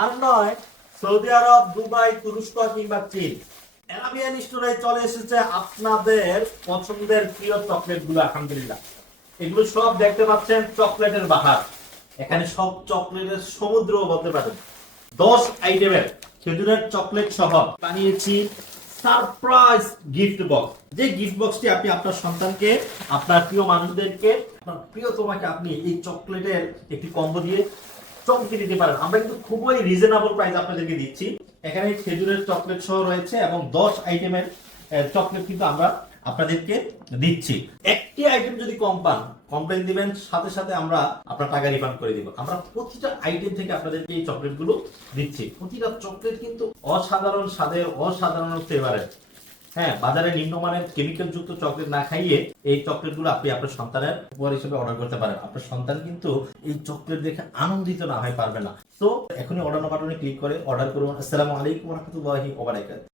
আর নয় সৌদি আরব, দুবাই, তুরস্ক কিংবা চীন, অ্যারাবিয়ান স্টোরে চলে এসেছে আপনাদের পছন্দের প্রিয় চকলেট গুলো। আলহামদুলিল্লাহ, এগুলো সব দেখতে পাচ্ছেন চকলেটের বাহার। এখানে সব চকলেটের সমুদ্র বলতে পারেন। 10 আইটেমের খেজুরের চকলেট সহ বানিয়েছি সারপ্রাইজ গিফট বক্স। যে গিফট বক্সটি আপনি আপনার সন্তানকে, আপনার প্রিয় মানুষদেরকে, আপনার প্রিয় তোমাকে আপনি এই চকলেটের একটি কম্বো দিয়ে চমকে দিতে পারেন। আমরা কিন্তু খুবই রিজনেবল প্রাইস আপনাদেরকে দিচ্ছি। এখানে খেজুরের চকলেট সহ রয়েছে এবং 10 আইটেমের চকলেট কিন্তু আমরা আপনাদেরকে দিচ্ছি। একটি আইটেম যদি কম পান, কমপ্লেন দিবেন, সাথে সাথে আমরা আপনার টাকা রিফান্ড করে দিব। আমরা প্রতিটা আইটেম থেকে আপনাদেরকে এই চকলেট গুলো দিচ্ছি। প্রতিটা চকলেট কিন্তু অসাধারণ স্বাদের, অসাধারণ ফ্লেভারের। হ্যাঁ, বাজারে নিম্নমানের কেমিক্যাল যুক্ত চকলেট না খাইয়ে এই চকলেট গুলো আপনি আপনার সন্তানের উপহার হিসেবে অর্ডার করতে পারেন। আপনার সন্তান কিন্তু এই চকলেট দেখে আনন্দিত না হয়ে পারবে না। তো এখনই অর্ডার বাটনে ক্লিক করে অর্ডার করুন। আসসালামু আলাইকুম ওয়া রাহমাতুল্লাহি ওয়া বারাকাতুহু।